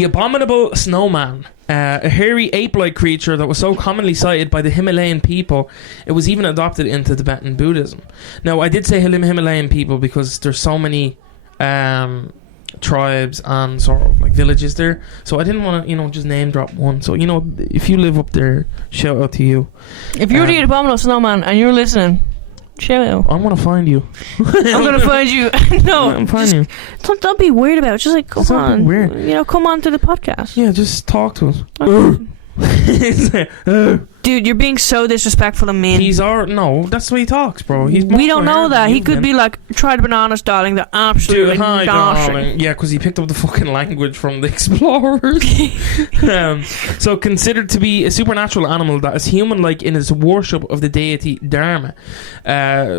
The Abominable Snowman, a hairy ape-like creature that was so commonly sighted by the Himalayan people, it was even adopted into Tibetan Buddhism. Now, I did say Himalayan people because there's so many tribes and sort of like villages there, so I didn't want to, just name drop one. So, if you live up there, shout out to you. If you're the Abominable Snowman and you're listening, shout out. I'm gonna find you. I'm gonna find you. No, I'm finding you. Don't be weird about it. Just like come on, weird. Come on to the podcast. Yeah, just talk to us. Dude, you're being so disrespectful and mean. No, that's the way he talks, bro. We don't know that. He could be like, try the bananas, darling. They're absolutely hi, darling. Yeah, because he picked up the fucking language from the explorers. So considered to be a supernatural animal that is human-like in its worship of the deity Dharma,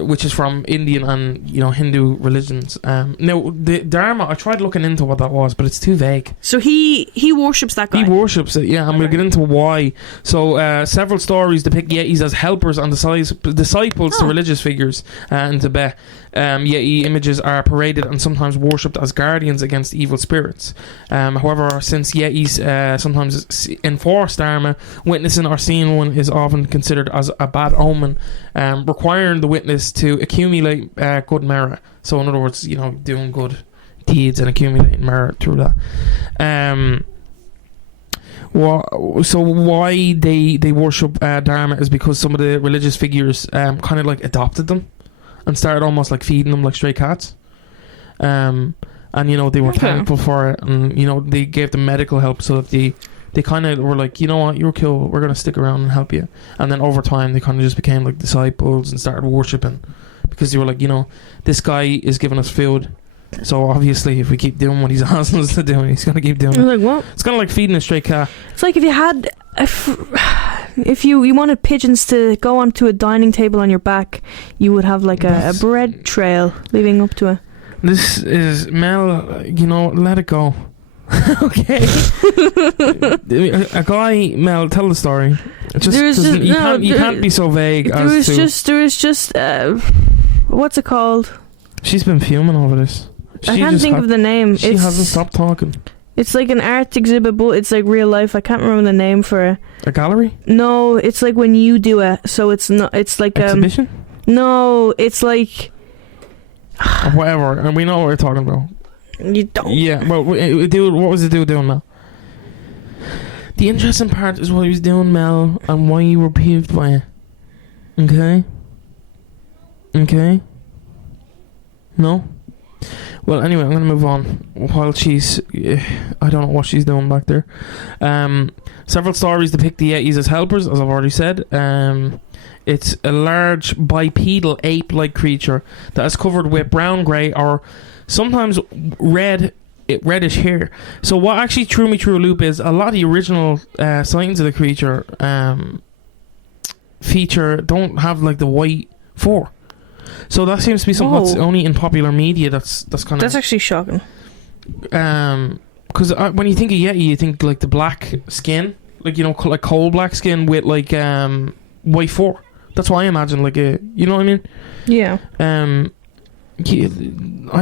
which is from Indian and Hindu religions. Now, the Dharma, I tried looking into what that was, but it's too vague. So he worships that guy. He worships it, yeah, and we'll get into why. So several stories depict yetis as helpers and disciples to religious figures in Tibet. Yeti images are paraded and sometimes worshipped as guardians against evil spirits. However, since yetis sometimes enforce Dharma, witnessing or seeing one is often considered as a bad omen, requiring the witness to accumulate good merit. So in other words, doing good deeds and accumulating merit through that. So why they worship Dharma is because some of the religious figures kind of like adopted them and started almost like feeding them like stray cats, and they were thankful for it, and they gave them medical help so that they kind of were like, you're cool, we're gonna stick around and help you. And then over time they kind of just became like disciples and started worshipping because they were like, this guy is giving us food. So obviously, if we keep doing what he's asking us to do, he's gonna keep doing it. Like what? It's kind of like feeding a stray cat. It's like if you had, if you wanted pigeons to go onto a dining table on your back, you would have like a bread trail leading up to it. This is Mel. Let it go. Okay. A guy, Mel, tell the story. You can't be so vague. There was just what's it called? She's been fuming over this. I can't think of the name. She hasn't stopped talking. It's like an art exhibit, but it's like real life. I can't remember the name for it. A gallery? No, it's like when you do it. So it's not. It's like exhibition. No, it's like whatever, and we know what we're talking about. You don't. Yeah. Well, dude, what was the dude doing now? The interesting part is what he was doing, Mel, and why you were peeved by it. Okay. No? Well, anyway, I'm going to move on while she's... I don't know what she's doing back there. Several stories depict the yetis as helpers, as I've already said. It's a large bipedal ape-like creature that is covered with brown, grey, or sometimes reddish hair. So what actually threw me through a loop is a lot of the original sightings of the creature feature don't have like the white fur. So that seems to be something that's only in popular media. That's kind of... That's actually shocking. Because when you think of yeti, you think like the black skin, like like coal black skin with like white fur. That's why I imagine like a, you know what I mean? Yeah. I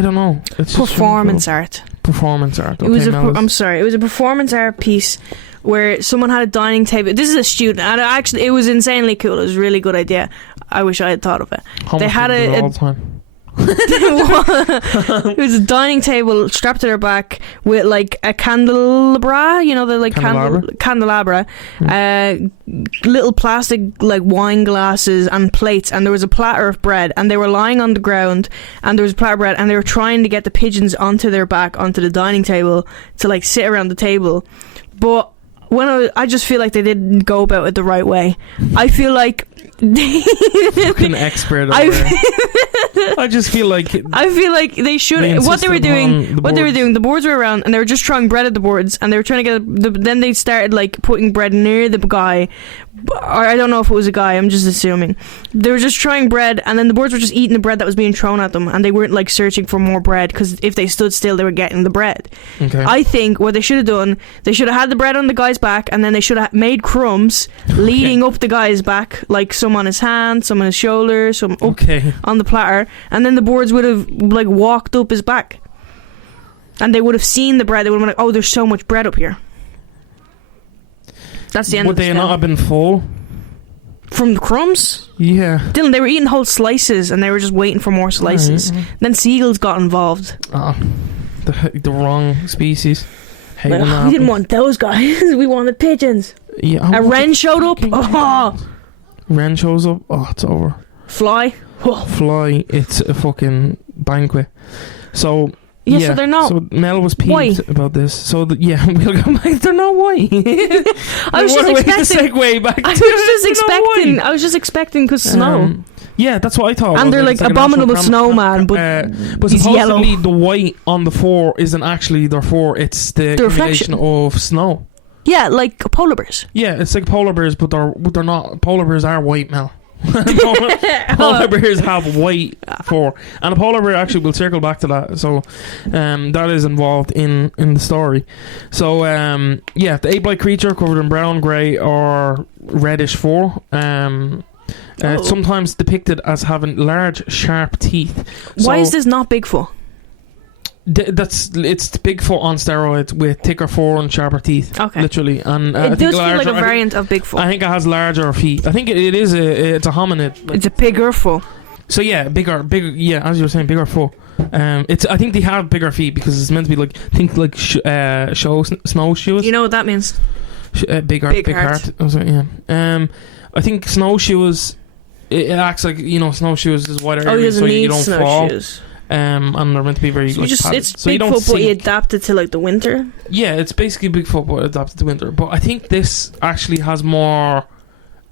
don't know. It's performance art. Performance art. Okay, it was I'm sorry. It was a performance art piece where someone had a dining table. This is a student, and it was insanely cool. It was a really good idea. I wish I had thought of it. They had all the time. It was a dining table strapped to their back with like a candelabra, the like candelabra, little plastic like wine glasses and plates, and there was a platter of bread, and they were lying on the ground, and there was a platter of bread, and they were trying to get the pigeons onto their back onto the dining table to like sit around the table. But I just feel like they didn't go about it the right way. I feel like fucking expert. I just feel like they should. What they were doing, the boards were around, and they were just throwing bread at the boards, and they were trying to get. Then they started like putting bread near the guy, or I don't know if it was a guy. I'm just assuming they were just throwing bread, and then the boards were just eating the bread that was being thrown at them, and they weren't like searching for more bread, because if they stood still, they were getting the bread. Okay. I think what they should have done, they should have had the bread on the guy's back, and then they should have made crumbs leading up the guy's back, like some on his hand, some on his shoulder, some up on the platter, and then the boards would have like walked up his back. And they would have seen the bread. They would have been like, oh, there's so much bread up here. That's the end Would of the they scale. not have been full? From the crumbs? Yeah. Dylan, they were eating whole slices and they were just waiting for more slices. Then seagulls got involved. Oh, the wrong species. Hate when that We didn't happens. want those guys. We wanted pigeons. Yeah, A wren showed up. Oh, Wren shows up. Oh, it's over. fly. Oh. Fly. It's a fucking banquet. So. Yeah, so they're not So Mel was peeved white. about this. So we'll go back. They're not white. I was What just a way to expecting. segue back. I to was just they're not expecting. white. I was just expecting because snow. Yeah, that's what I thought. And they're It's like an Abominable actual Snowman, but but he's supposedly yellow. the white on the fore isn't actually their fore. It's the accumulation reflection. of snow. Yeah, like polar bears. Yeah, it's like polar bears, but they're not. Polar bears are white, Mel. Polar bears have white fur, and a polar bear actually will circle back to that. So, that is involved in the story. So, yeah, the ape-like creature covered in brown, grey, or reddish fur. It's sometimes depicted as having large, sharp teeth. Why So is this not Bigfoot? it's Bigfoot on steroids with thicker fur and sharper teeth. Okay. Literally, and I It think does feel like larger- a variant of Bigfoot. I think it has larger feet. I think it is it's a hominid. It's a bigger foot. So yeah, bigger. Yeah, as you were saying, bigger foot. I think they have bigger feet because it's meant to be like snowshoes. You know what that means? Bigger, Big big heart. heart. Oh, sorry, yeah. I think snowshoes. It acts like snowshoes is wider Oh, he area doesn't so you need don't fall. snowshoes. And they're meant to be very So like padded. it's So you don't Bigfoot, but you sink. adapted to like the winter. Yeah, it's basically Bigfoot but adapted to winter. But I think this actually has more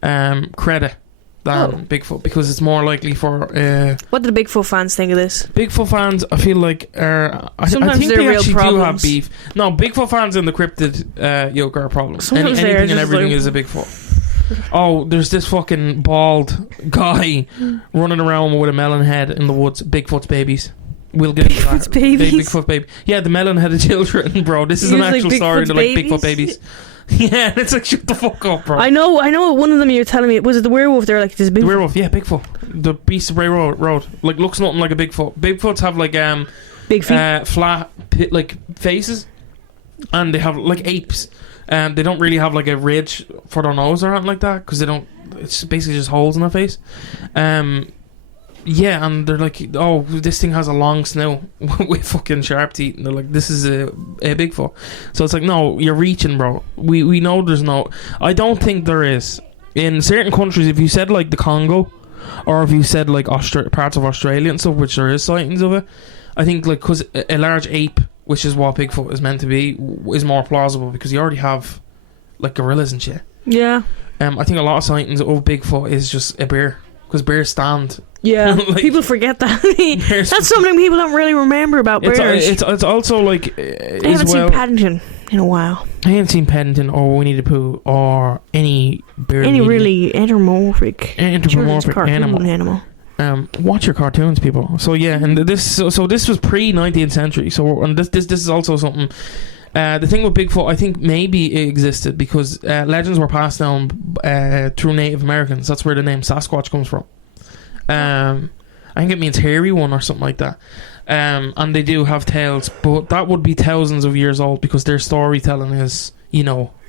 credit than Bigfoot because it's more likely for What do the Bigfoot fans think of this? Bigfoot fans. I feel like I Sometimes think they're they real actually do have problems. beef. No, Bigfoot fans in the cryptid yoke are a problem. Sometimes they're Anything and just everything like- is a Bigfoot. Oh, there's this fucking bald guy running around with a melon head in the woods. Bigfoot's babies. We'll get into that. Bigfoot's babies? Bigfoot baby. Yeah, the melon-headed children, bro. This is an Yours like actual story. Bigfoot's They're like babies? Bigfoot babies. Yeah, it's like shut the fuck up, bro. I know. One of them you were telling me was it the werewolf? They were like this big. The werewolf, yeah, Bigfoot. The Beast of Bray Road. Like looks nothing like a Bigfoot. Bigfoots have like Big feet. flat like faces, and they have like apes. They don't really have like a ridge for their nose or anything like that because they don't. It's basically just holes in their face. Yeah, and they're like, oh, this thing has a long snout with fucking sharp teeth, and they're like, this is a Bigfoot. So it's like, no, you're reaching, bro. We know there's no. I don't think there is. In certain countries, if you said like the Congo, or if you said like parts of Australia and stuff, which there is sightings of it, I think like because a large ape, which is what Bigfoot is meant to be, is more plausible because you already have like gorillas and shit. Yeah. I think a lot of sightings of Bigfoot is just a bear because bears stand. Yeah. Like- people forget that. Bears- That's something people don't really remember about bears. It's also like I as haven't well. seen Paddington in a while. I haven't seen Paddington or Winnie the Pooh or any bear. Any media. really anthropomorphic children's Anthropomorphic cartoon animal. animal. Watch your cartoons, people. So yeah, and this so this was pre-19th century. So and this is also something. The thing with Bigfoot, I think maybe it existed because legends were passed down through Native Americans. That's where the name Sasquatch comes from. I think it means hairy one or something like that. And they do have tales, but that would be thousands of years old because their storytelling is,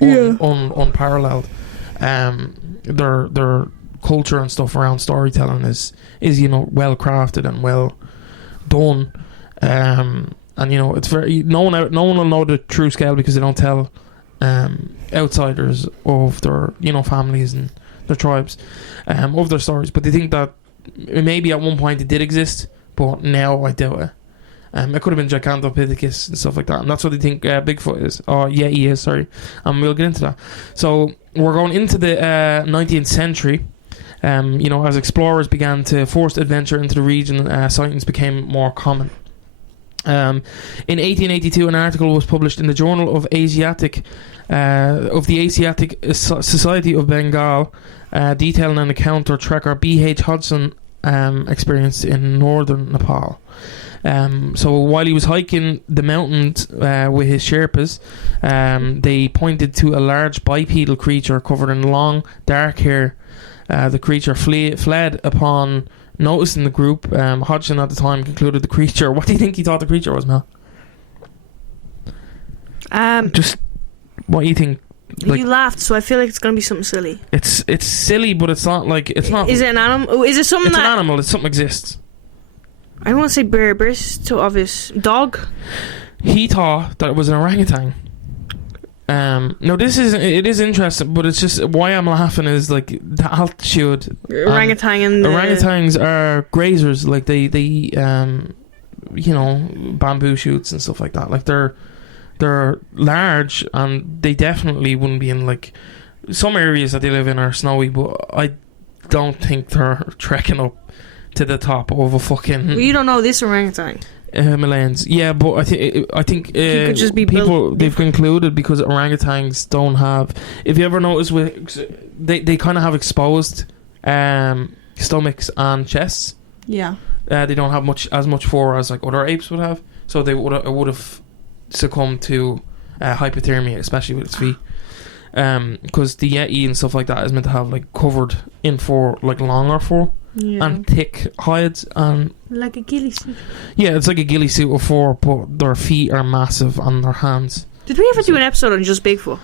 unparalleled. Their culture and stuff around storytelling is well crafted and well done. And it's very no one will know the true scale because they don't tell outsiders of their families and their tribes of their stories. But they think that maybe at one point it did exist, but now I doubt it. It could have been Gigantopithecus and stuff like that, and that's what they think Bigfoot is, or Yeti is. Sorry, and we'll get into that. So we're going into the 19th century. As explorers began to forced adventure into the region, sightings became more common. In 1882, an article was published in the Journal of the Asiatic Society of Bengal, detailing an encounter tracker B.H. Hodgson experienced in northern Nepal. So while he was hiking the mountains with his Sherpas, they pointed to a large bipedal creature covered in long, dark hair. The creature fled upon noticing the group. Hodgson at the time concluded the creature. What do you think he thought the creature was, Mel? Just what you think. You laughed, so I feel like it's gonna be something silly. It's silly, but it's not like it's not. Is it an animal? Is it something? It's an animal. It's something exists. I don't want to say bear. Bear's too obvious. Dog. He thought that it was an orangutan. No, it is interesting, but it's just why I'm laughing is like the altitude. Orangutan and orangutans are grazers, like they bamboo shoots and stuff like that. Like they're large, and they definitely wouldn't be in like some areas that they live in are snowy, but I don't think they're trekking up to the top of a fucking. Well, you don't know this orangutan. Himalayas, yeah, but I think could just be people they've concluded because orangutans don't have. If you ever notice, they kind of have exposed stomachs and chests. Yeah. They don't have as much fur as like other apes would have, so they would have succumbed to hypothermia, especially with its feet. Because the yeti and stuff like that is meant to have like covered in fur, like longer fur. Yeah. And thick hides and like a ghillie suit. Yeah, it's like a ghillie suit of fur, but their feet are massive on their hands. Did we ever do an episode on just Bigfoot?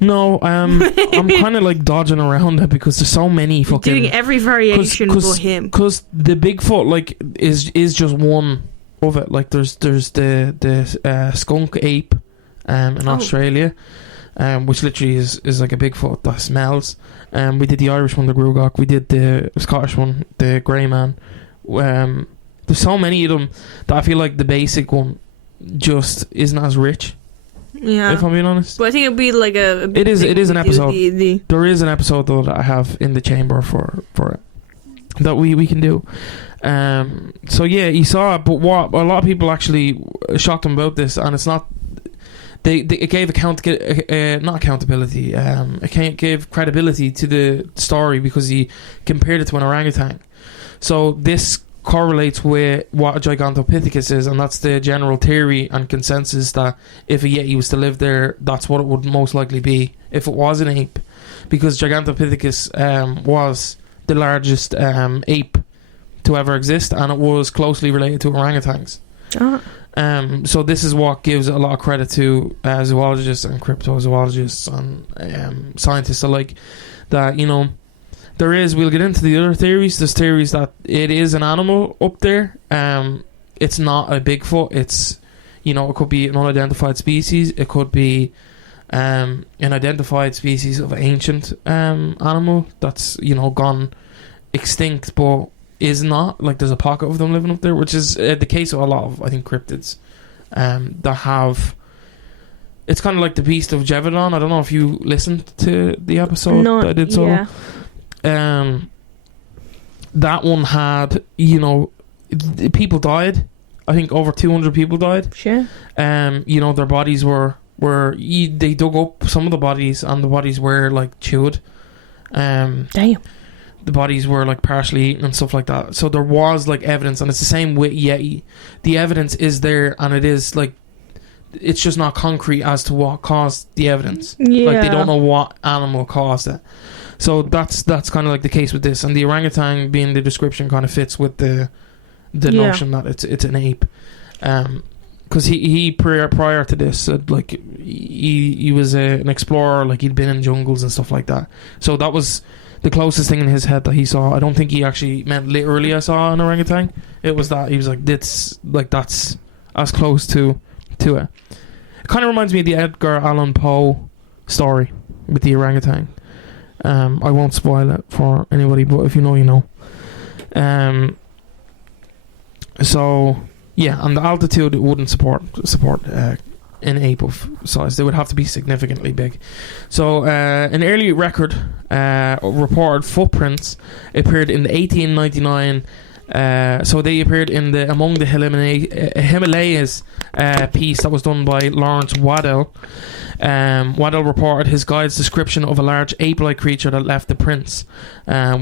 No, I'm kind of like dodging around it because there's so many fucking doing every variation but him. Because the Bigfoot like is just one of it. Like there's the skunk ape in Australia. Which literally is like a Bigfoot that smells. We did the Irish one, the Grugok. We did the Scottish one, the Grey Man. There's so many of them that I feel like the basic one just isn't as rich. Yeah, if I'm being honest. But I think it'd be like a it is an episode. There is an episode though that I have in the chamber for it that we can do. So yeah, you saw it, but what a lot of people actually shocked him about this, and it's not. It gave not accountability. It gave credibility to the story because he compared it to an orangutan. So this correlates with what a Gigantopithecus is, and that's the general theory and consensus that if a yeti was to live there, that's what it would most likely be if it was an ape, because Gigantopithecus was the largest ape to ever exist, and it was closely related to orangutans. So this is what gives a lot of credit to zoologists and cryptozoologists and scientists alike, that we'll get into the other theories. There's theories that it is an animal up there. It's not a Bigfoot. It's it could be an unidentified species. It could be an identified species of ancient animal that's gone extinct, but is not, like there's a pocket of them living up there, which is the case of a lot of, I think, cryptids that have. It's kind of like the Beast of Jevedon. I don't know if you listened to the episode that I did solo. Yeah. That one had, people died. I think over 200 people died. Sure. Their bodies were they dug up some of the bodies, and the bodies were like chewed. Damn. The bodies were like partially eaten and stuff like that. So there was like evidence, and it's the same with yeti. The evidence is there, and it is like it's just not concrete as to what caused the evidence. Yeah. Like they don't know what animal caused it. So that's kind of like the case with this, and the orangutan being the description kind of fits with the notion that it's an ape. Because he prior to this like he was an explorer, like he'd been in jungles and stuff like that. So that was the closest thing in his head that he saw. I don't think he actually meant literally I saw an orangutan. It was that he was like, that's as close to it. It kind of reminds me of the Edgar Allan Poe story with the orangutan. I won't spoil it for anybody, but if you know, you know. So yeah, and the altitude wouldn't support an ape of size. They would have to be significantly big. So an early record reported footprints appeared in the 1899. So they appeared in the Among the Himalayas piece that was done by Lawrence Waddell. Waddell reported his guide's description of a large ape-like creature that left the prints,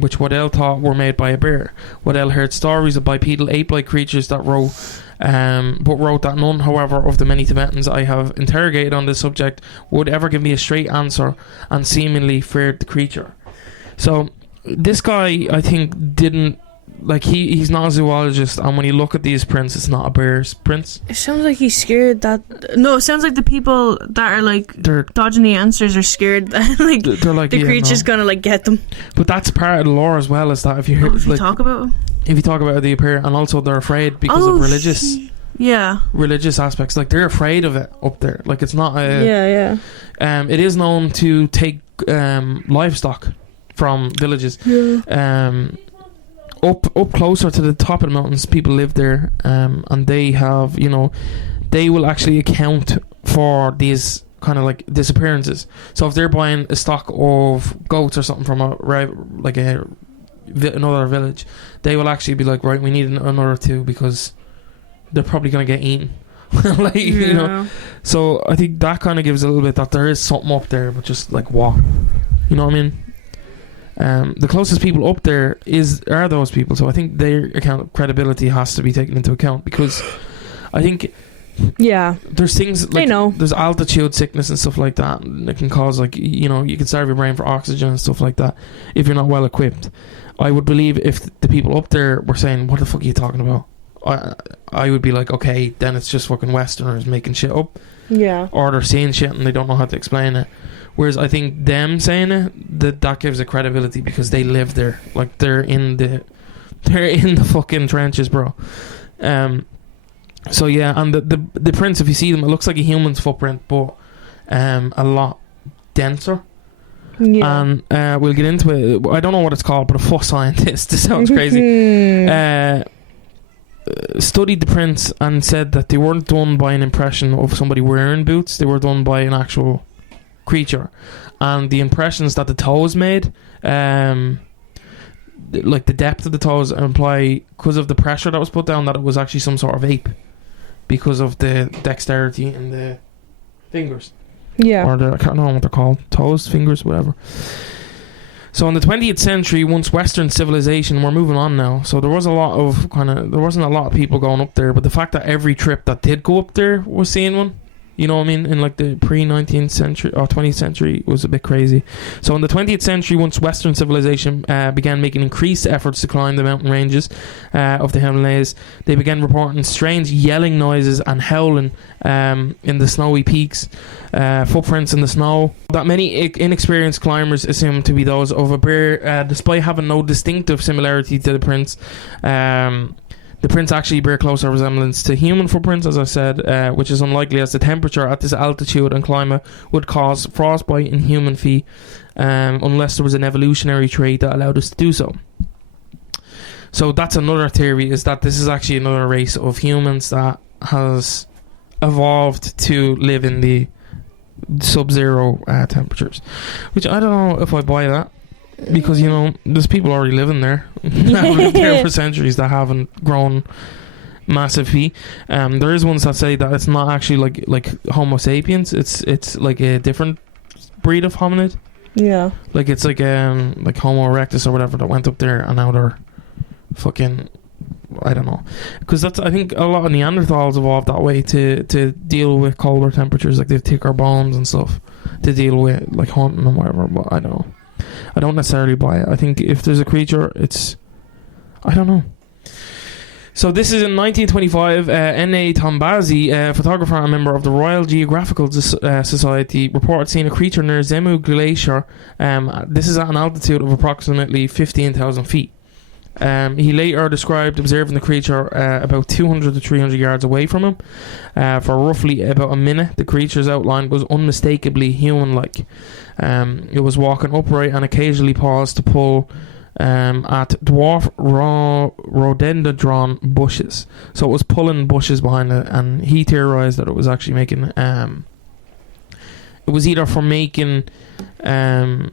which Waddell thought were made by a bear. Waddell heard stories of bipedal ape-like creatures that wrote that none, however, of the many Tibetans I have interrogated on this subject would ever give me a straight answer, and seemingly feared the creature. So this guy, I think, didn't like he's not a zoologist, and when you look at these prints, it's not a bear's prints. It sounds like he's scared that. No, it sounds like the people that are like They're dodging the answers are scared that like they're like, the yeah, creature's no. gonna like get them. But that's part of the lore as well. Is that if you hear If you like talk about it. if you talk about how they appear, and also they're afraid because of religious. Yeah. Religious aspects, like they're afraid of it up there. Like it's not a. Yeah. It is known to take livestock from villages. Yeah. Up closer to the top of the mountains, people live there, and they have, they will actually account for these kind of like disappearances. So if they're buying a stock of goats or something from another village, they will actually be like, right, we need another two because they're probably going to get eaten. So I think that kind of gives a little bit that there is something up there, but just like what, you know what I mean? The closest people up there are those people, so I think their credibility has to be taken into account, because I think there's things like there's altitude sickness and stuff like that that can cause, like, you can starve your brain for oxygen and stuff like that if you're not well equipped. I would believe if the people up there were saying, what the fuck are you talking about, I would be like, okay, then it's just fucking Westerners making shit up. Yeah. Or they're saying shit and they don't know how to explain it. Whereas I think them saying it, that gives it credibility because they live there. Like they're in the fucking trenches, bro. So yeah, and the prints, if you see them, it looks like a human's footprint, but a lot denser. Yeah. And we'll get into it. I don't know what it's called, but a foot scientist. This sounds crazy. Studied the prints and said that they weren't done by an impression of somebody wearing boots. They were done by an actual creature, and the impressions that the toes made, like the depth of the toes, imply, because of the pressure that was put down, that it was actually some sort of ape, because of the dexterity in the fingers. Yeah. Or I can't know what they're called, toes, fingers, whatever. So in the 20th century, once Western civilization, we're moving on now, so there wasn't a lot of people going up there, but the fact that every trip that did go up there was seeing one, you know what I mean, in like the pre-19th century or 20th century, was a bit crazy. So in the 20th century, once Western civilization began making increased efforts to climb the mountain ranges of the Himalayas, they began reporting strange yelling noises and howling in the snowy peaks, footprints in the snow that many inexperienced climbers assumed to be those of a bear, despite having no distinctive similarity to the prints. The prints actually bear closer resemblance to human footprints, as I said, which is unlikely, as the temperature at this altitude and climate would cause frostbite in human feet, unless there was an evolutionary trait that allowed us to do so. So that's another theory, is that this is actually another race of humans that has evolved to live in the sub-zero temperatures, which I don't know if I buy that. Because there's people already living there that have lived there for centuries that haven't grown massive feet. There is ones that say that it's not actually like Homo sapiens. It's like a different breed of hominid. Yeah. Like it's like Homo erectus or whatever that went up there, and now they're fucking, I don't know. Because I think a lot of Neanderthals evolved that way to deal with colder temperatures. Like they have thicker bones and stuff to deal with like hunting and whatever. But I don't know. I don't necessarily buy it. I think if there's a creature, I don't know. So this is in 1925. N.A. Tombazi, a photographer and member of the Royal Geographical Society, reported seeing a creature near Zemu Glacier. This is at an altitude of approximately 15,000 feet. He later described observing the creature about 200 to 300 yards away from him. For roughly about a minute, the creature's outline was unmistakably human-like. It was walking upright and occasionally paused to pull at dwarf rhododendron bushes. So it was pulling bushes behind it, and he theorized that it was actually making... it was either for making... a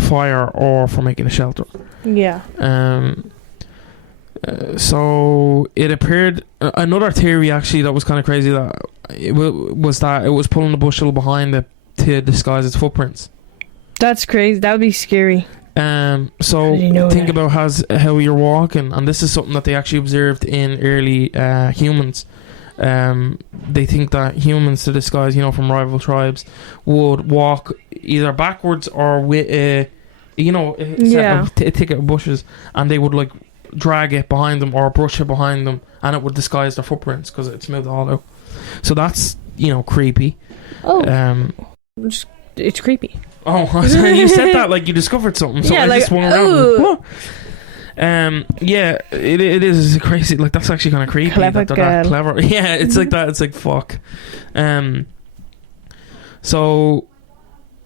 fire or for making a shelter. Yeah. So it appeared... another theory actually that was kind of crazy, that it was pulling the bushel behind it to disguise its footprints. That's crazy. That would be scary. So think about how you're walking, and this is something that they actually observed in early humans. They think that humans, to disguise, from rival tribes, would walk either backwards or with a set of ticket of bushes, and they would drag it behind them or brush it behind them, and it would disguise their footprints because it smoothed it all out. So that's, creepy. Oh, it's creepy. Oh, sorry, you said that like you discovered something. So I just swung around. Yeah, it is crazy. Like, that's actually kind of creepy. Clever that girl. that clever. Yeah, it's like that. It's like, fuck. So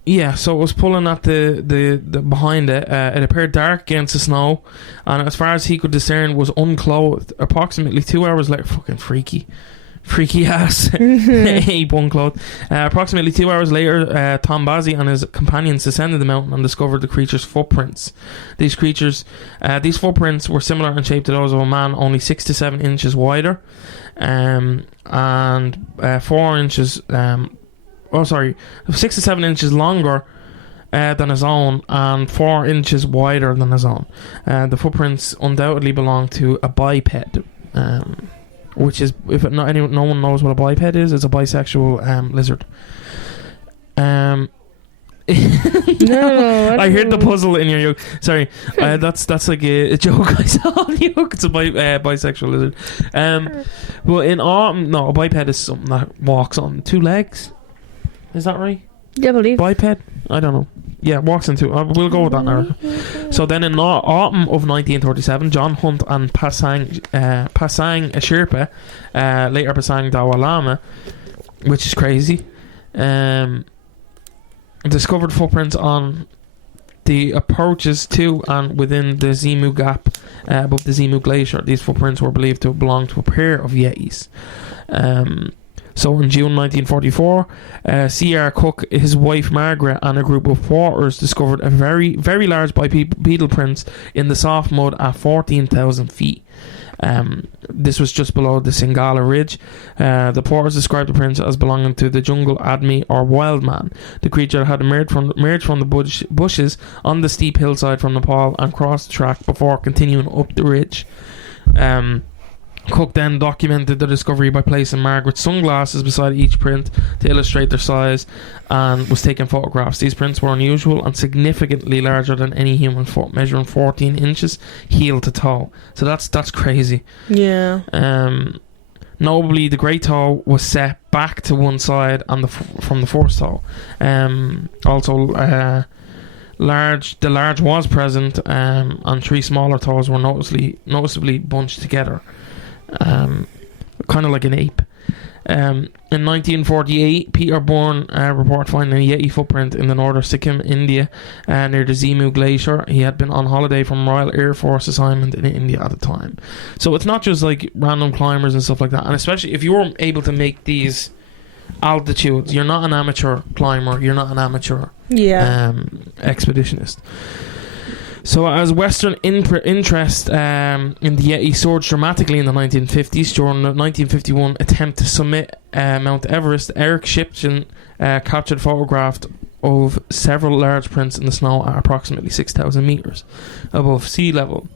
yeah, so it was pulling at the behind it. It appeared dark against the snow, and as far as he could discern, was unclothed. Approximately 2 hours later, fucking freaky ass. Ape unclothed. Approximately 2 hours later, Tom Bazzi and his companions descended the mountain and discovered the creature's footprints. These footprints were similar in shape to those of a man, only 6 to 7 inches wider, and 4 inches. 6 to 7 inches longer than his own, and 4 inches wider than his own. The footprints undoubtedly belong to a biped, which is, no one knows what a biped is, it's a bisexual lizard. No, I heard the puzzle in your yoke. Sorry, that's like a joke I saw on the yoke. It's a bisexual lizard. Well, in autumn, no, a biped is something that walks on 2 legs. Is that right? Yeah, I believe. Biped? I don't know. Yeah, walks into. We'll go with that now. So then in autumn of 1937, John Hunt and Pasang a Sherpa, later Pasang Dawa Lama, which is crazy, discovered footprints on the approaches to and within the Zimu Gap above the Zimu Glacier. These footprints were believed to belong to a pair of yetis. So in June 1944, C.R. Cook, his wife Margaret, and a group of porters discovered a very, very large bipedal prints in the soft mud at 14,000 feet. This was just below the Singala Ridge. The porters described the prints as belonging to the jungle admi or wild man. The creature had emerged from the bushes on the steep hillside from Nepal and crossed the track before continuing up the ridge. Cook then documented the discovery by placing Margaret's sunglasses beside each print to illustrate their size, and was taking photographs. These prints were unusual and significantly larger than any human foot, measuring 14 inches heel to toe. So that's crazy. Yeah. Notably, the great toe was set back to one side on from the first toe. Also, the large was present, and 3 smaller toes were noticeably bunched together. Kind of like an ape. In 1948, Peter Bourne reported finding a yeti footprint in the northern Sikkim, India, near the Zimu Glacier. He had been on holiday from Royal Air Force assignment in India at the time. So it's not just like random climbers and stuff like that. And especially if you're able to make these altitudes, you're not an amateur climber, you're not an amateur expeditionist. So as Western interest in the Yeti surged dramatically in the 1950s, during the 1951 attempt to summit Mount Everest, Eric Shipton captured photographs of several large prints in the snow at approximately 6,000 meters above sea level.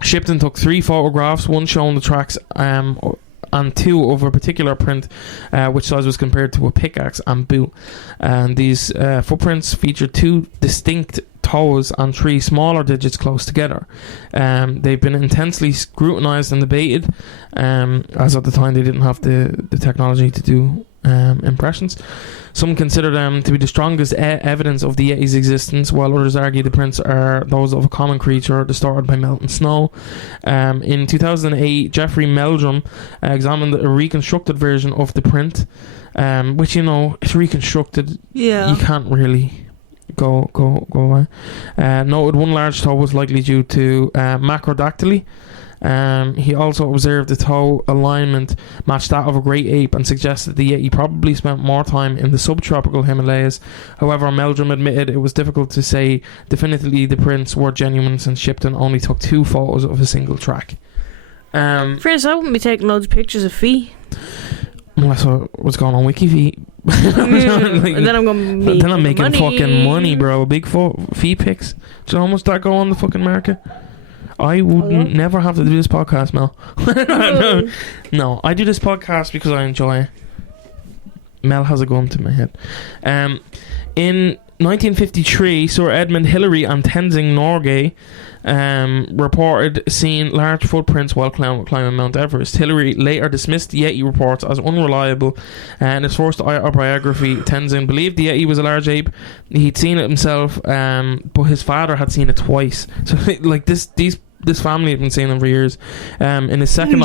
Shipton took 3 photographs, one showing the tracks and 2 of a particular print, which size was compared to a pickaxe and boot. And these footprints featured 2 distinct toes and 3 smaller digits close together. They've been intensely scrutinized and debated, as at the time they didn't have the technology to do impressions. Some consider them to be the strongest evidence of the Yeti's existence, while others argue the prints are those of a common creature distorted by melting snow. In 2008, Jeffrey Meldrum examined a reconstructed version of the print, which, it's reconstructed. Yeah. You can't really go away. Noted one large toe was likely due to macrodactyly. He also observed the toe alignment matched that of a great ape and suggested the Yeti probably spent more time in the subtropical Himalayas. However, Meldrum admitted it was difficult to say definitively the prints were genuine, since Shipton only took 2 photos of a single track. Friends, I wouldn't be taking loads of pictures of feet. Unless what's going on WikiFeet. Then I'm making money. fucking money, bro. Big feet pics. Do you know how much that go on the fucking market? I wouldn't never have to do this podcast, Mel. No, I do this podcast because I enjoy it. Mel has a gun to my head. In 1953, Sir Edmund Hillary and Tenzing Norgay reported seeing large footprints while climbing Mount Everest. Hillary later dismissed the Yeti reports as unreliable. In his first autobiography, Tenzing believed the Yeti was a large ape. He'd seen it himself, but his father had seen it twice. So, like, this family had been seeing them for years. In his second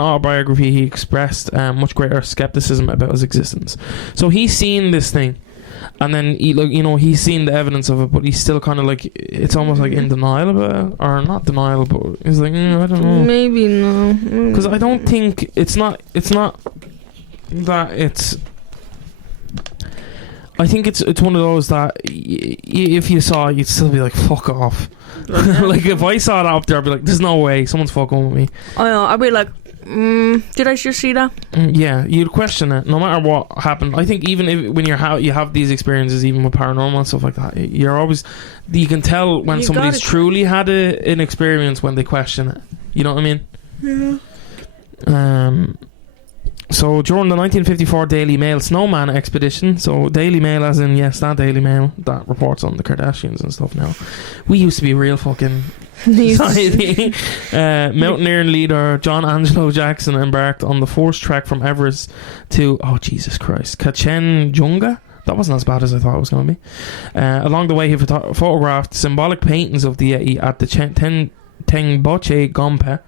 autobiography, he expressed much greater skepticism about his existence. So he's seen this thing, and then he's seen the evidence of it, but he's still kind of like, it's almost like in denial about it, or not denial, but he's like, I don't know. Maybe no, because I don't think it's not that it's. I think it's one of those that if you saw it, you'd still be like, fuck off. Like, if I saw that up there, I'd be like, there's no way someone's fucking with me. I know, I'd be like, did I just see that? Yeah, you'd question it no matter what happened. I think even if when you have these experiences, even with paranormal and stuff like that, you can tell when somebody's truly had an experience when they question it. You know what I mean? Yeah. So during the 1954 Daily Mail Snowman expedition, so Daily Mail as in, yes, that Daily Mail that reports on the Kardashians and stuff now. We used to be a real fucking society. Mountaineering leader John Angelo Jackson embarked on the forced trek from Everest to, oh Jesus Christ, Kanchenjunga? That wasn't as bad as I thought it was going to be. Along the way, he photographed symbolic paintings of the Yeti at the Tengboche Gompe.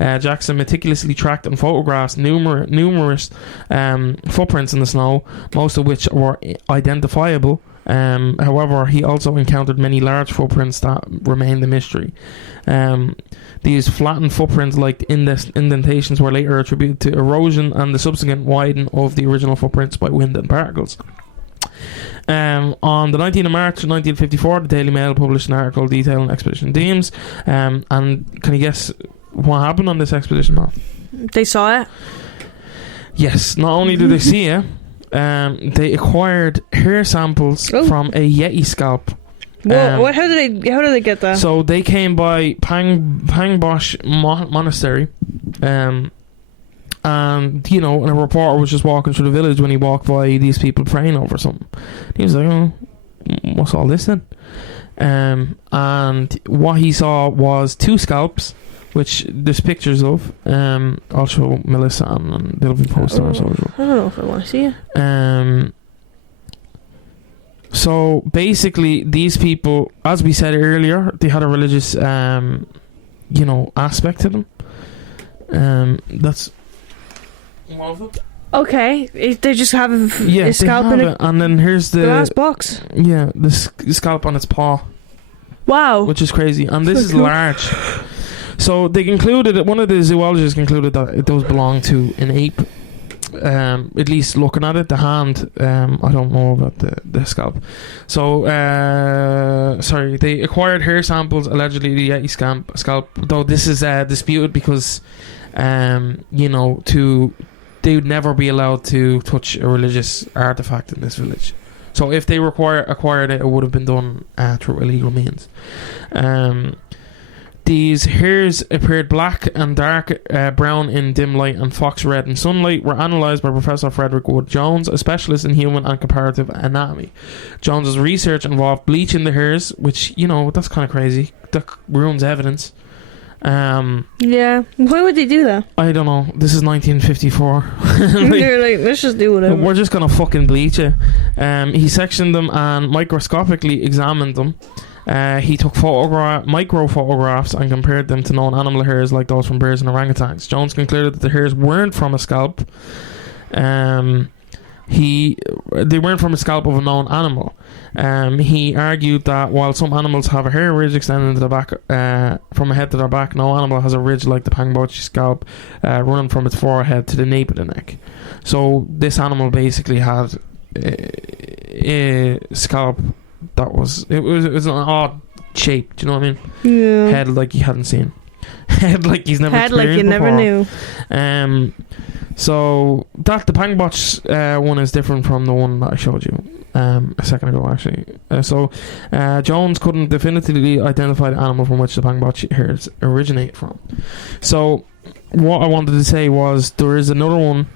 Jackson meticulously tracked and photographed numerous footprints in the snow, most of which were identifiable. However, he also encountered many large footprints that remained a mystery. These flattened footprints, like indentations, were later attributed to erosion and the subsequent widening of the original footprints by wind and particles. On the 19th of March 1954, the Daily Mail published an article detailing expedition themes. And can you guess what happened on this expedition, Matt? They saw it? Yes, not only did they see it, they acquired hair samples from a Yeti scalp. What? How did they get that? So they came by Pangbosh Monastery, and and a reporter was just walking through the village when he walked by these people praying over something. He was like, "Oh, what's all this then?" And what he saw was two scalps, which there's pictures of. I'll show Melissa and they'll be posted on social. I don't know if I want to see it. So basically, these people, as we said earlier, they had a religious, aspect to them. That's one of them. Okay, they just have a scalp in it, and then here's the last box. Yeah, the scalp on its paw. Wow, which is crazy, and this is large. So they concluded that one of the zoologists concluded that it does belong to an ape. At least looking at it, the hand. I don't know about the scalp. So, they acquired hair samples, allegedly the Yeti scalp. Though this is disputed because, they would never be allowed to touch a religious artifact in this village. So if they acquired it, it would have been done through illegal means. These hairs appeared black and dark brown in dim light and fox red in sunlight, were analysed by Professor Frederick Wood Jones, a specialist in human and comparative anatomy. Jones's research involved bleaching the hairs, which, that's kind of crazy. That ruins evidence. Yeah. Why would they do that? I don't know. This is 1954. They're like, let's just do whatever. We're just going to fucking bleach it. He sectioned them and microscopically examined them. He took micro photographs and compared them to known animal hairs like those from bears and orangutans. Jones concluded that the hairs weren't from a scalp. They weren't from a scalp of a known animal. He argued that while some animals have a hair ridge extending to the back, from a head to their back, no animal has a ridge like the Pangboche scalp running from its forehead to the nape of the neck. So this animal basically had a scalp that was an odd shape. Do you know what I mean? Yeah. Head like you hadn't seen. Head like he's never experienced like you before. Never knew. So that the Pangboche one is different from the one that I showed you a second ago, actually. Jones couldn't definitively identify the animal from which the Pangboche hairs originate from. So what I wanted to say was there is another one,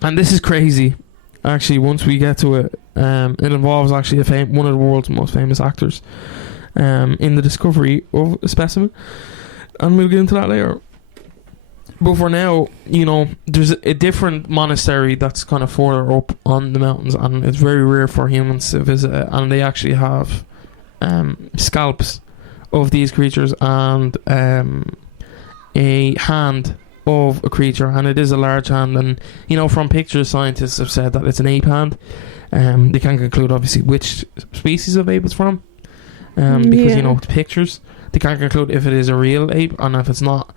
and this is crazy. actually, once we get to it, it involves actually one of the world's most famous actors in the discovery of a specimen, and we'll get into that later. But for now, you know, there's a different monastery that's kind of further up on the mountains, and it's very rare for humans to visit it, and they actually have scalps of these creatures and a hand of a creature, and it is a large hand. And you know, from pictures, scientists have said that it's an ape hand. They can't conclude obviously which species of ape it's from, because you know, pictures, they can't conclude if it is a real ape and if it's not,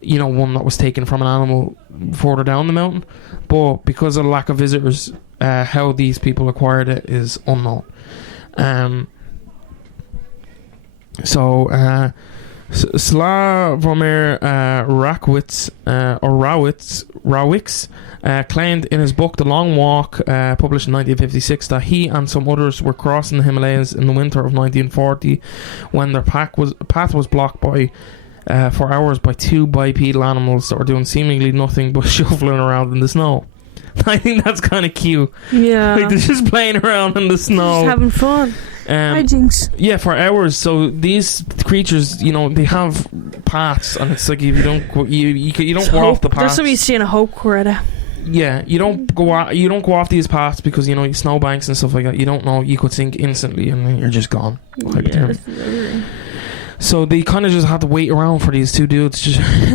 you know, one that was taken from an animal further down the mountain. But because of the lack of visitors, how these people acquired it is unknown. Slavomir Rawicz claimed in his book The Long Walk, published in 1956, that he and some others were crossing the Himalayas in the winter of 1940 when their path was blocked for hours by two bipedal animals that were doing seemingly nothing but shuffling around in the snow. I think that's kind of cute. Yeah. Like, they're just playing around in the snow. Just having fun. Hijinks. Yeah, for hours. So these creatures, you know, they have paths, and it's like if you don't go, you don't go off the path. There's somebody seeing a hope, Coretta. Yeah, you don't go off these paths because, you know, snowbanks and stuff like that. You don't know, you could sink instantly and then you're just gone. So they kind of just had to wait around for these two dudes,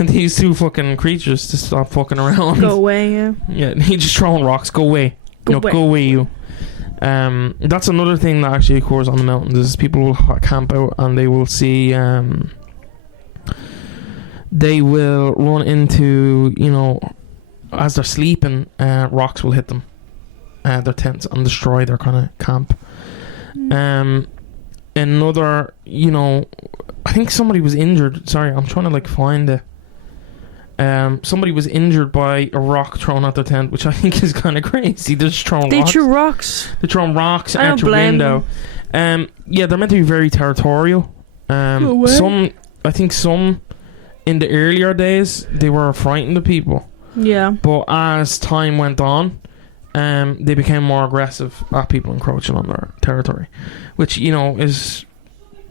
these two fucking creatures, to stop fucking around. Go away, yeah. Yeah, he just throwing rocks. Go away. Go away, you. That's another thing that actually occurs on the mountains, is people will camp out and they will see, they will run into, you know, as they're sleeping, rocks will hit them, their tents, and destroy their kind of camp. Another, you know, I think somebody was injured. Sorry, I'm trying to like find it. Somebody was injured by a rock thrown at their tent, which I think is kind of crazy. They're just throwing rocks. They threw rocks. They're throwing rocks out your window. Yeah, they're meant to be very territorial. Some in the earlier days, they were frightened of people. Yeah. But as time went on, they became more aggressive at people encroaching on their territory, which, you know, is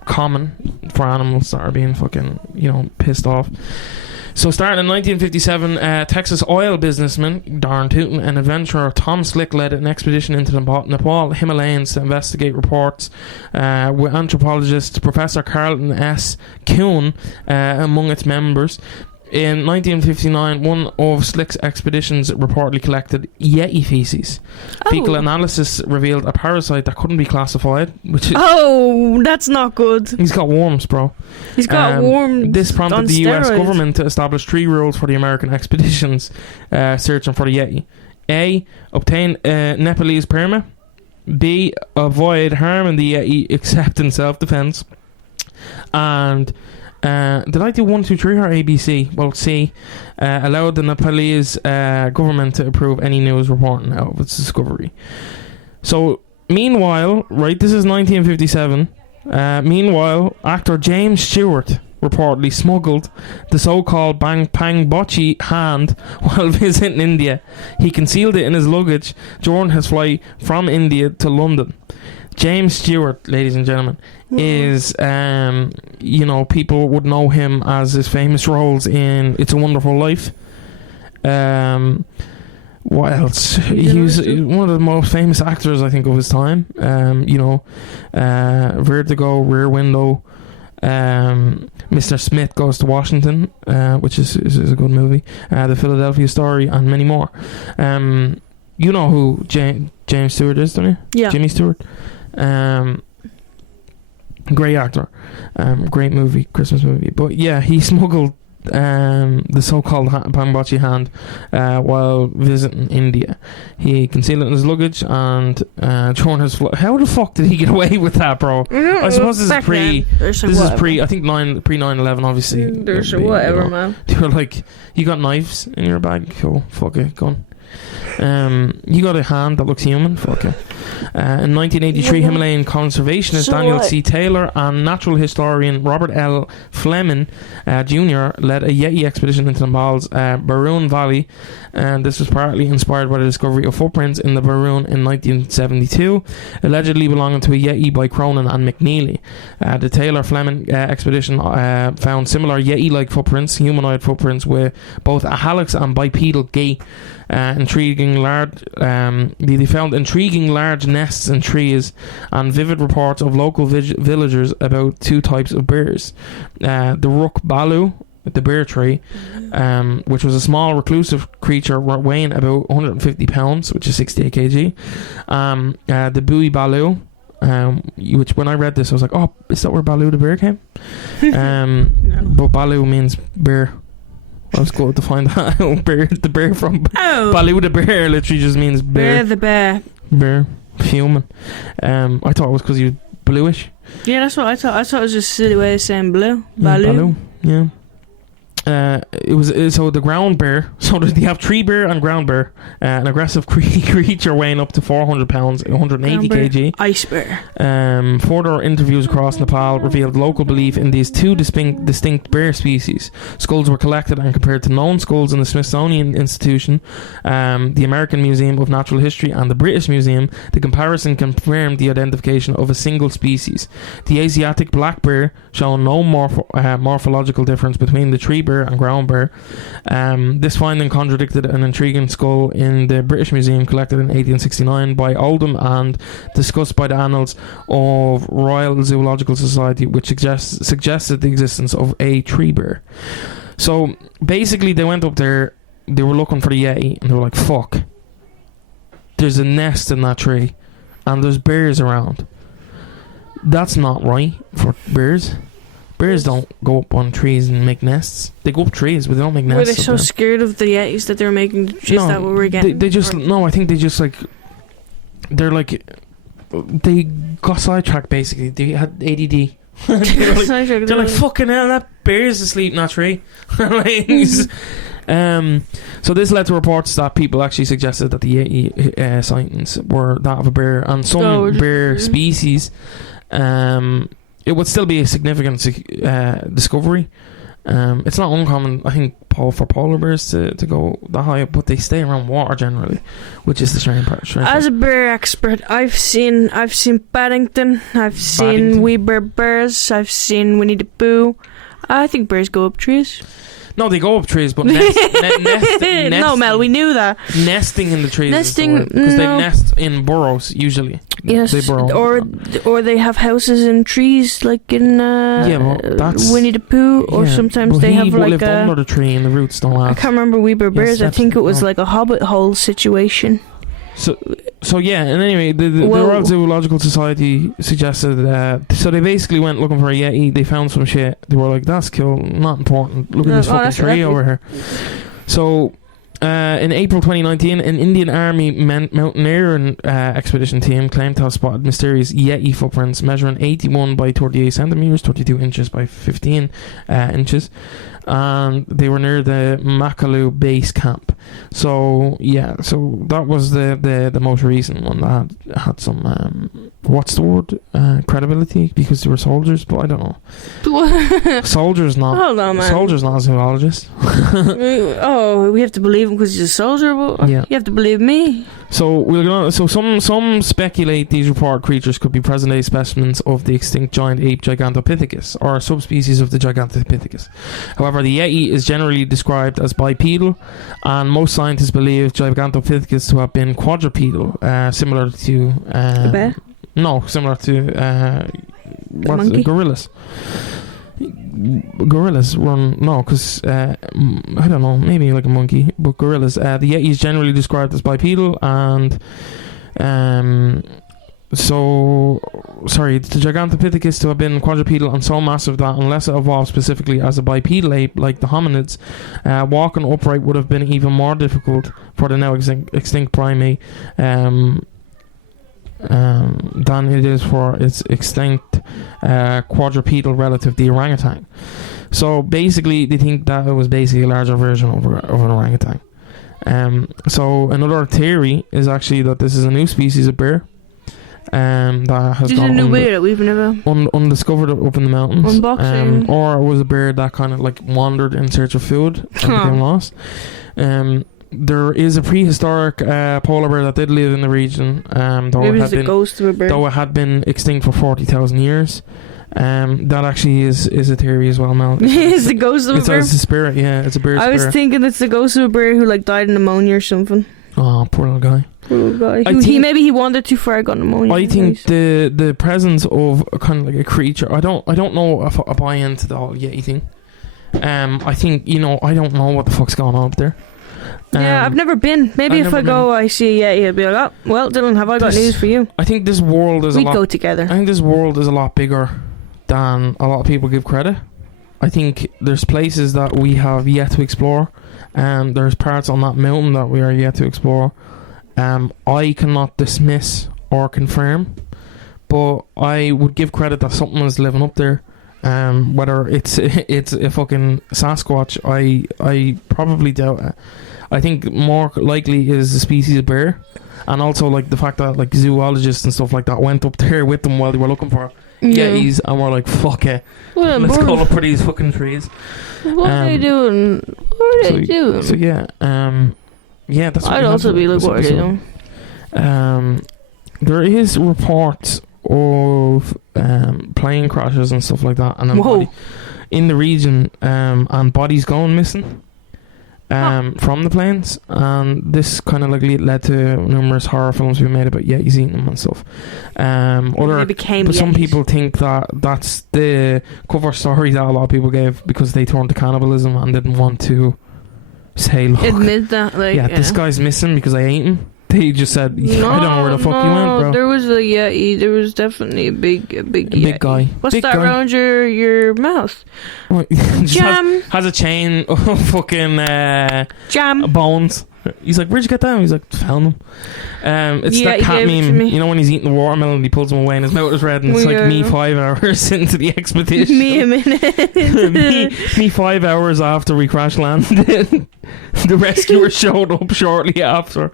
common for animals that are being fucking, you know, pissed off. So starting in 1957, Texas oil businessman Darn Tootin and adventurer Tom Slick led an expedition into the Nepal Himalayas to investigate reports, with anthropologist Professor Carlton S. Kuhn among its members. In 1959, one of Slick's expeditions reportedly collected yeti feces. Fecal analysis revealed a parasite that couldn't be classified, which is... Oh, that's not good. He's got worms, bro. He's got worms. This prompted the US government to establish 3 rules for the American expeditions searching for the yeti. A. Obtain a Nepalese permit. B. Avoid harming the yeti except in self-defense. And... did I do 1, 2, 3 or ABC? Well, C. Allowed the Nepalese government to approve any news reporting of its discovery. So, meanwhile, right, this is 1957. Meanwhile, actor James Stewart reportedly smuggled the so-called Pangbochi hand while visiting India. He concealed it in his luggage during his flight from India to London. James Stewart, ladies and gentlemen, is, you know, people would know him as his famous roles in It's a Wonderful Life. What else? He was one of the most famous actors, I think, of his time. You know, Vertigo, Rear Window, Mr. Smith Goes to Washington, which is a good movie. The Philadelphia Story, and many more. You know who James Stewart is, don't you? Yeah. Jimmy Stewart. Great actor, great movie, Christmas movie. But yeah, he smuggled the so-called Pangbochi hand while visiting India. He concealed it in his luggage and thrown his how the fuck did he get away with that, bro? I suppose this is pre. This is pre. I think pre 9/11. Obviously, there's whatever, you know, man. They were like, you got knives in your bag? Cool, fuck it, gun. You got a hand that looks human? Fuck it. In 1983, Himalayan conservationist Daniel C. Taylor and natural historian Robert L. Fleming Jr. led a yeti expedition into Nepal's Barun Valley, and this was partly inspired by the discovery of footprints in the Barun in 1972, allegedly belonging to a yeti by Cronin and McNeely. The Taylor-Fleming expedition found similar yeti-like footprints, humanoid footprints with both a hallux and bipedal gait. They found intriguing large nests in trees and vivid reports of local villagers about two types of bears. The Ruk Balu, the bear tree, which was a small reclusive creature weighing about 150 pounds, which is 68 kg. The Bui Balu, which when I read this I was like, oh, is that where Balu the bear came? No. But Balu means bear. I was going to find that out. The bear from Balu the bear literally just means bear. Bear the bear. Bear. Human. I thought it was because you bluish. Yeah, that's what I thought. I thought it was just a silly way of saying blue. Balu. Yeah. It was so the ground bear. So they have tree bear and ground bear, an aggressive creature weighing up to 400 pounds, 180 kg. Ice bear. Further interviews across Nepal revealed local belief in these two distinct bear species. Skulls were collected and compared to known skulls in the Smithsonian Institution, the American Museum of Natural History, and the British Museum. The comparison confirmed the identification of a single species. The Asiatic black bear showed no morphological difference between the tree bear and ground bear. This finding contradicted an intriguing skull in the British Museum collected in 1869 by Oldham and discussed by the Annals of Royal Zoological Society, which suggested the existence of a tree bear. So basically they went up there, they were looking for the yeti, and they were like, fuck, there's a nest in that tree and there's bears around. That's not right for bears. Bears don't go up on trees and make nests. They go up trees, but they don't make nests. Were they so scared of the yetis that they were making? Is that what we're getting? They just no. I think they just like they're like they got sidetracked. Basically, they had ADD. they're like fucking hell. That bear's asleep in that tree. So this led to reports that people actually suggested that the yeti sightings were that of a bear and some bear species. It would still be a significant discovery. It's not uncommon, I think, for polar bears to go that high up, but they stay around water generally, which is the strange part. As a bear expert, I've seen Paddington, I've seen wee bears, I've seen Winnie the Pooh. I think bears go up trees. No, they go up trees, but no, Mel, we knew that. Nesting in the trees, because they nest in burrows usually. Yes, they burrow. or they have houses in trees, like in Winnie the Pooh, or sometimes they have like lived under the tree and the roots don't last. I can't remember wee bears. I think it was like a hobbit hole situation. So yeah, and anyway, the Royal Zoological Society suggested so they basically went looking for a yeti. They found some shit. They were like, that's cool, not important. Look at this fucking tree over here. So in April 2019, an Indian Army mountaineering expedition team claimed to have spotted mysterious yeti footprints measuring 81 by 38 centimeters, 32 inches by 15 inches, and they were near the Makalu base camp. So yeah, so that was the most recent one that had some what's the word, credibility, because they were soldiers, but I don't know. Soldiers not. Hold on, man. Soldiers not a zoologist. Oh, we have to believe him because he's a soldier. But you have to believe me. So some speculate these reported creatures could be present-day specimens of the extinct giant ape Gigantopithecus, or a subspecies of the Gigantopithecus. However, the yeti is generally described as bipedal, and most scientists believe Gigantopithecus to have been quadrupedal, similar to the bear. No, similar to gorillas. Gorillas run because I don't know, maybe like a monkey, but gorillas. The yeti is generally described as bipedal, and the Gigantopithecus to have been quadrupedal and so massive that unless it evolved specifically as a bipedal ape like the hominids, walking upright would have been even more difficult for the now extinct primate than it is for its extinct quadrupedal relative, the orangutan. So basically they think that it was basically a larger version of an orangutan. So another theory is actually that this is a new species of bear, that has This is a gone new bear that we've never... undiscovered up in the mountains. Unboxing. Or it was a bear that kind of like wandered in search of food and became lost. There is a prehistoric polar bear that did live in the region. Maybe it's a ghost of a bear. Though it had been extinct for 40,000 years. That actually is a theory as well, Mel. It's the ghost of a bear? It's a spirit, yeah. It's a bear spirit. I was thinking it's the ghost of a bear who like died of pneumonia or something. Oh, poor little guy. Poor little guy. Maybe he wandered too far, got pneumonia. I think the presence of a kind of like a creature. I don't know if I buy into the whole yeti thing. I think I don't know what the fuck's going on up there. Yeah, I've never been. Maybe if I go, I see a yeti, I'll be like, oh, well, Dylan, have I got news for you? I think this world is We'd go together. I think this world is a lot bigger than a lot of people give credit. I think there's places that we have yet to explore. There's parts on that mountain that we are yet to explore. I cannot dismiss or confirm, but I would give credit that something is living up there. Whether it's a fucking Sasquatch, I probably doubt it. I think more likely is the species of bear, and also like the fact that like zoologists and stuff like that went up there with them while they were looking for yetis, and we're like, fuck it, let's go up for these fucking trees. What are they doing? What are they doing? So yeah, that's. What I'd also be like, what are they doing? There is reports of plane crashes and stuff like that, and in the region, and bodies going missing from the planes, and this kind of like led to numerous horror films being made about yetis eating them and stuff. But some people think that that's the cover story that a lot of people gave because they turned to cannibalism and didn't want to say, look, admit that, this guy's missing because I ate him. They just said, I don't know where the fuck you went, bro. There was a yeti. There was definitely a big yeti. Big guy. What's big that guy. around your mouth? Jam. Has a chain of fucking Jam. bones. He's like, where'd you get that? He's like, found them. It's that cat meme. You know when he's eating the watermelon and he pulls them away and his mouth is red, and it's like me 5 hours into the expedition. Me a minute. me 5 hours after we crash landed. The rescuer showed up shortly after.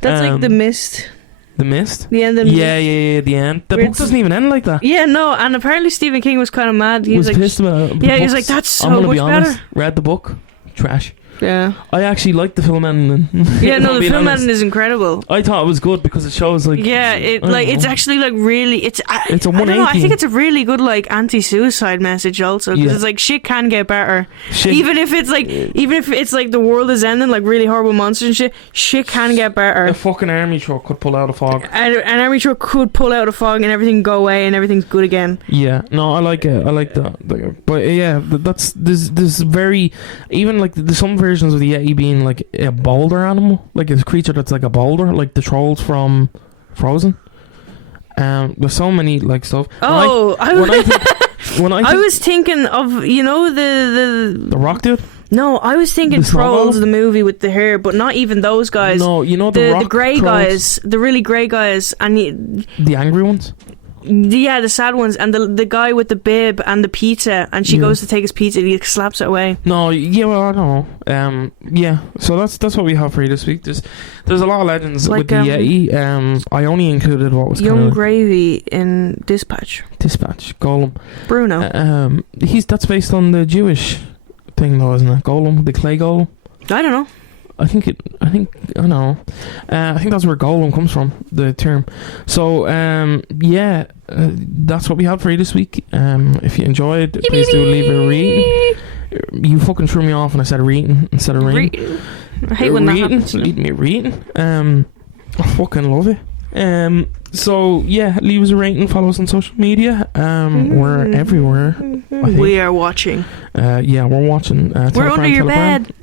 That's like The Mist. The Mist? The end of Yeah, the end. The book doesn't even end like that. Yeah, no, and apparently Stephen King was kind of mad. He was like, pissed about it. Yeah, he was like, that's so I'm gonna much be honest, better. Read the book. Trash. Yeah. I actually liked the film ending. Yeah, no, the film ending is incredible. I thought it was good because it shows like... Yeah, it's actually like really... It's a 180. I think it's a really good like anti-suicide message also, because it's like shit can get better. Even if it's like the world is ending, like really horrible monsters and shit can get better. A fucking army truck could pull out a fog. An army truck could pull out a fog and everything go away and everything's good again. Yeah, no, I like it. I like that. But yeah, that's this very... Even like there's some versions of the yeti being like a boulder animal, like a creature that's like a boulder, like the trolls from Frozen. There's so many like stuff. I was thinking of the rock dude. No, I was thinking Trolls, the movie with the hair, but not even those guys. No, the grey guys, the really grey guys, and the angry ones. Yeah, the sad ones, and the guy with the bib and the pizza, and she goes to take his pizza and he slaps it away. No, yeah, well, I don't know. Yeah, so that's what we have for you this week. There's a lot of legends like, with the Yeti. I only included what was Young Gravy in Dispatch, Golem, Bruno. That's based on the Jewish thing though, isn't it? Golem, the clay golem. I don't know. I think that's where golem comes from, the term. So that's what we had for you this week. If you enjoyed, please do leave a rating. You fucking threw me off and I said reading instead of reading. I hate when that happens. Leave me reading. I fucking love it. So yeah, leave us a rating, follow us on social media. We're everywhere. We are watching. Yeah, we're watching. We're under your bed.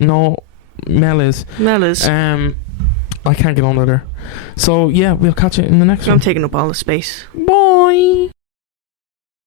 No, Mel is. I can't get under there. So yeah, we'll catch you in the next one. I'm taking up all the space. Bye.